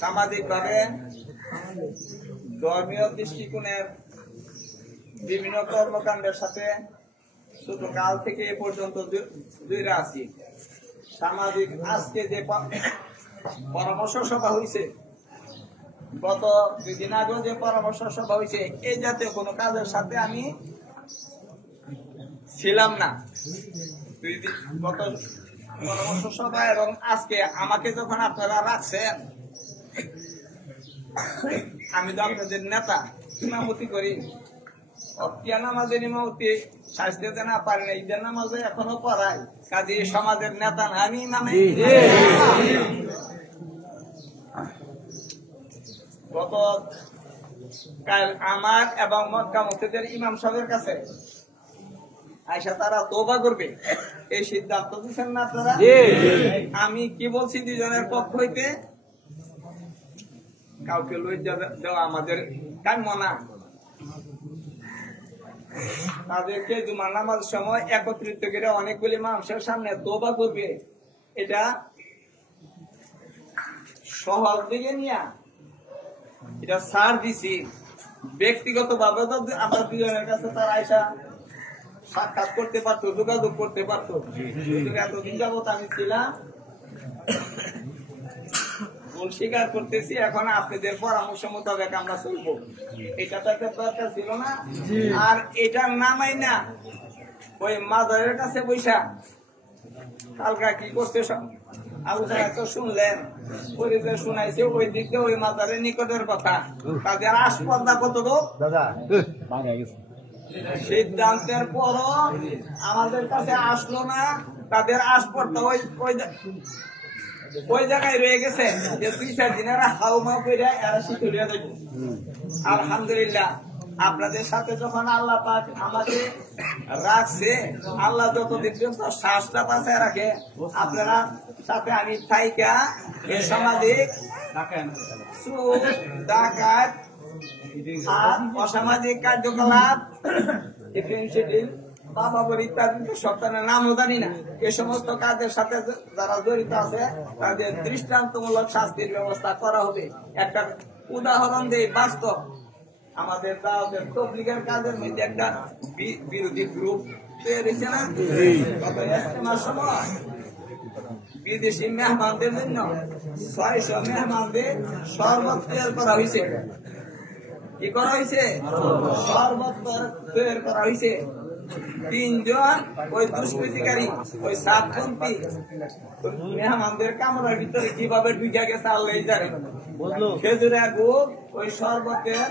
সামাজিকভাবে ধর্মীয় দৃষ্টিকোণের বিভিন্ন কর্মকাণ্ডের সাথে ছোটকাল থেকে এ পর্যন্ত জড়িয়ে আছি। সামাজিক আজকে যে পরামর্শ সভা হয়েছে, গত 2 দিন আগেও যে পরামর্শ সভা হয়েছে, এই জাতীয় কোনো কাজের সাথে আমি ছিলাম না। গত পরামর্শ সভা এবং আজকে আমাকে যখন আপনারা রাখছেন, আমি তো আপনাদের নেতা, ইমামতি করি। অক্তিয়া নামাজের ইমামতি স্বাস্থ্যতে না পারি না, ঈদের নামাজে এখনো পড়াই। কাজে সমাজের নেতা না আমি ইমামে। গত কাল আমার এবং মক্কা মসজিদের ইমাম সাহেবের কাছে আয়সা তারা তওবা করবে, এই সিদ্ধান্ত দিচ্ছেন না আপনারা? আমি কি বলছি, দুজনের পক্ষ হইতে কাউকে লজ্জা দেওয়া আমাদের কাম্য না। তাদেরকে জুমার নামাজ সময় একত্রিত করে অনেকগুলি মানুষের সামনে তওবা করবে, এটা সহজ দিকে নিয়ে এটা ছাড় দিছি। ব্যক্তিগত ভাবে তো আমরা দুজনের কাছে তারা আয়সা সাক্ষাৎ করতে পারতো, যোগাযোগ করতে পারতো। এতদিন যাবত আমি ছিলাম, ভুল স্বীকার করতেছি। এখন আপনাদের পরামর্শ মোতাবেক আমরা চলবো। এটা তো একটা দরকার ছিল না। আর এটার নামাই না ওই মাজারের কাছে বৈশা কালকা কি করছে আলোচনা তো শুনলেন, পরিবেশ শুনাইছে ওই দিক দিয়ে ওই মাজারের নিকটের কথা। তাদের আসপর্দা কত সিদ্ধান্তের পরও আমাদের কাছে আসলো না। তাদের আসপর্দা ওই জায়গায় রয়ে গেছে যে 2-4 দিন এরা হাউমাউ করে এরা শিখে দেবে। আলহামদুলিল্লাহ, আপনাদের সাথে যখন আল্লাহ পাক আমাকে রাখছে, আল্লাহ যতদিন পর্যন্ত শ্বাসটা বাঁচায় রাখে, আপনারা সাথে আমি থাইকা এই সামাজিক সুদ, ডাকাত আর অসামাজিক কার্যকলাপ, সপ্তাহের নামও জানি না, এই সমস্ত কাজের সাথে যারা জড়িত আছে তাদের দৃষ্টান্তমূলক শাস্তির ব্যবস্থা করা হবে। একটা উদাহরণ দেই, বাস্তব। আমাদের দাওয়াতের তাবলীগের কাজের মধ্যে একটা বিরোধী গ্রুপ তৈরি হয়েছে না? গত ইজতেমার সময় বিদেশি মেহমানদের জন্য 600 মেহমানদের শরবত তৈরি করা হয়েছে। কি করা হয়েছে? শরবত তৈরি করা হয়েছে। 3 জন ওই দুষ্কৃতিকারী, ওই সাতপন্থী মেহমানদের কামরার ভিতরে কিভাবে ঢুকে গেছে আল্লাহ জানে। খেজুরের গুড় ওই শরবতের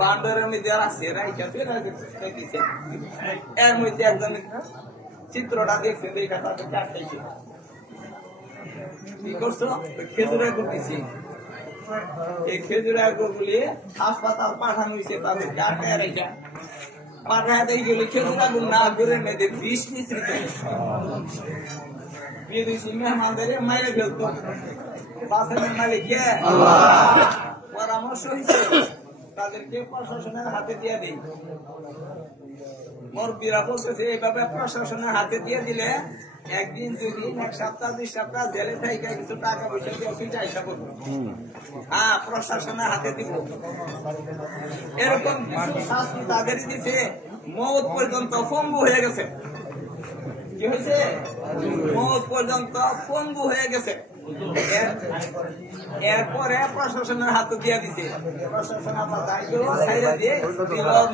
বান্ডারের মধ্যে আছে, এর মধ্যে একজন চিত্রটা দেখছে, দেখা তাদের চারটাইছে। কি করছো? খেজুরের গুড় দিছি। এই খেজুরের গুড়গুলি হাসপাতাল পাঠানো হয়েছে, তাদের চারটায় রেখা পাঠায় দিয়ে গেলে খেজুরের গুড় না করে মেয়েদের বিষ মিশ্রিত বিদেশি মেহমানদের মাইরে ফেলতো। বাসের মালিক পরামর্শ হয়েছে তাদেরকে প্রশাসনের হাতে দিয়ে দিই। মুরব্বীরা বলতেছে এইভাবে প্রশাসনের হাতে দিয়ে দিলে 1 দিন 2 দিন 1 সপ্তাহ 2 সপ্তাহ জেলে থেকে কিছু টাকা পয়সা দিয়ে অফিসে আইসা করবো। হ্যাঁ, প্রশাসনের হাতে দিব। এরকম কিছু শাস্তি তাদেরই দিছে, মৌত পর্যন্ত পঙ্গু হয়ে গেছে। কি হয়েছে? মৌত পর্যন্ত পঙ্গু হয়ে গেছে। এরপরে প্রশাসনের হাতে দিয়ে দিছে। প্রশাসন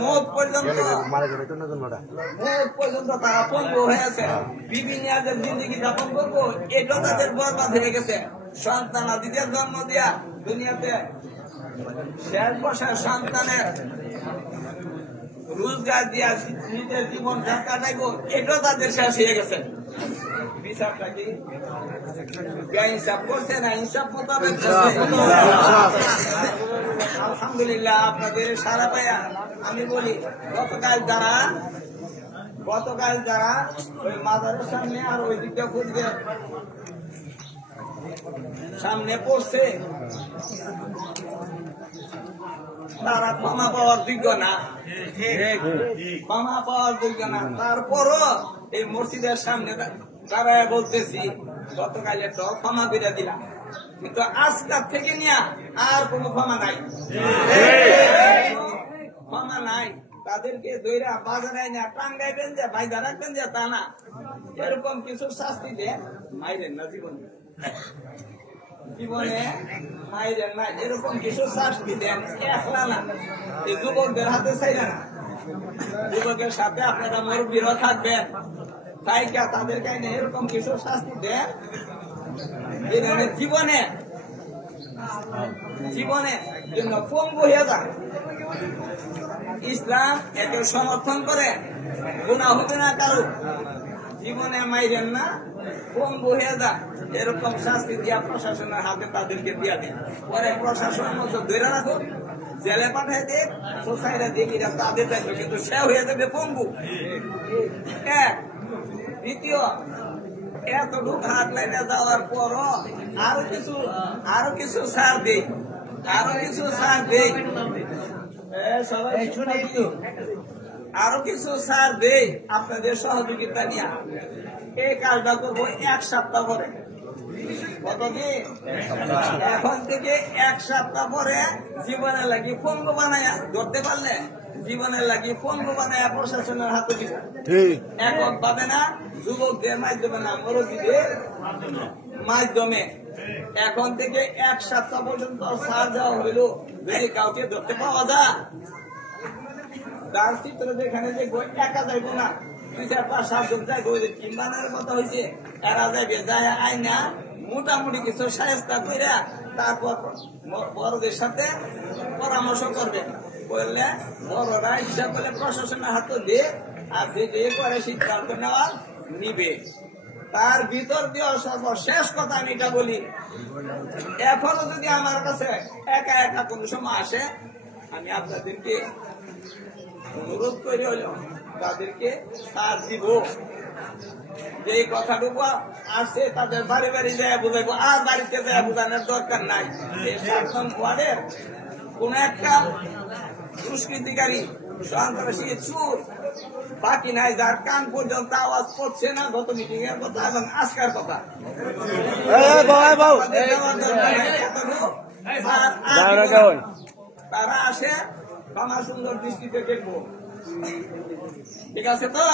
মৌত পর্যন্ত তারা পঙ্গু হয়েছে। বিভিন্ন জিন্দগি যাপন করবো, এটা তাদের বরবাদ হয়ে গেছে। সন্তান আদিদের জন্ম দিয়া দুনিয়াতে শেষ বছর সন্তানের রোজগার দিয়া নিজের জীবন কাটাইবো, এটা তাদের শেষ হয়ে গেছে। বিচারটা কি হিসাব করছে না? হিসাব মোতাবেক। আলহামদুলিল্লাহ, আপনাদের সারা পায়া আমি বলি, গতকাল যারা ওই মাজারের সামনে আর ওই দিকটা খুঁজবে সামনে পড়ছে, তারা ক্ষমা পাওয়ার যোগ্য না। ক্ষমা পাওয়ার যোগ্য না। তারপরও এই মসজিদের সামনে দাঁড়ায় বলতেছি গতকালে তো ক্ষমা করে দিলাম, কিন্তু আজকাল থেকে নিয়ে আর কোনো ক্ষমা নাই, ক্ষমা নাই। তাদেরকে দইরা বাজারে না টাঙ্গাইবেন যে বাইদা রাখবেন যে তা না, এরকম কিছু শাস্তি দেন, মাইরেন না জীবনে, জীবনে মাইরেন না, এরকম কিছু শাস্তি দেন। একলা না, এই যুবকদের হাতে চাইলেন না, যুবকের সাথে আপনারা মুরব্বীরা থাকবেন, তাই কে তাদের কাছে এরকম কিছু শাস্তি দেন জীবনে জীবনে জন্য পঙ্গু হয়ে যায়। ইসলাম একে সমর্থন করে, গুনাহ হবে না কারো, জীবনে মাইরেন না, পঙ্গু হয়ে যায়, এরকম শাস্তি দিয়া প্রশাসনের হাতে তাদেরকে দিয়া দেন। পরে প্রশাসনের মতো ধরে রাখো, জেলে পাঠাই দেখ, সোসাইটি দেখি তাদের দেখবে, কিন্তু সে হয়ে যাবে পঙ্গু। এক দ্বিতীয়, এতটুকু হাত লাইনে যাওয়ার পর আরো কিছু ছাড় দেই, আরো কিছু ছাড় দেই, সবাই আরো কিছু ছাড় দেই আপনাদের সহযোগিতা নিয়ে। এই কাজটা করবো 1 সপ্তাহ পরে। কতদিন? এখন থেকে 1 সপ্তাহ পরে জীবনের লাগি পঙ্গু বানায়া ধরতে পারলে, জীবনের লাগি পঙ্গু বানায়া প্রশাসনের হাতে দিবে, এখন পাবে না, যুবকদের মাধ্যমে না, মুরব্বীদের মাধ্যমে। এখন থেকে 1 সপ্তাহ পর্যন্ত ছাড় দেওয়া হইল, যদি কাউকে ধরতে পাওয়া যায়, তার চিত্র যেখানে যে একা যাইব না, 2-4-5-7 জন যাইব, কিংবানের কথা হয়েছে, এরা যাইবে, যায় আইনা মোটামুটি কিছু সাহায্য করে তারপর বড়দের সাথে পরামর্শ করবে, করলে বড়রা ইচ্ছা করলে প্রশাসনের হাতে দিয়ে আর যে করে সিদ্ধান্ত নেওয়া নিবে। তার ভিতর দিয়ে সর্বশেষ কথা আমি এটা বলি, এখনো যদি আমার কাছে একা একা কোন সময় আসে, আমি আপনাদেরকে অনুরোধ করে হইল তাদেরকে সাথ দিব, যে কথাটুকু আসছে তাদের বাড়ি বাড়ি যায় বুঝাইবো, আর বাড়িতে যায় বোঝানোর দরকার নাই। এই 7 নং ওয়ার্ডের কোন একটা দুষ্কৃতিকারী সন্ত্রাসী চোর বাকি নাই, যার কান পর্যন্ত আওয়াজ পড়ছে না গত মিটিং এর কথা এবং আজকের কথা। তারা আসে, ক্ষমা সুন্দর দৃষ্টিতে দেখবো, ঠিক আছে তো?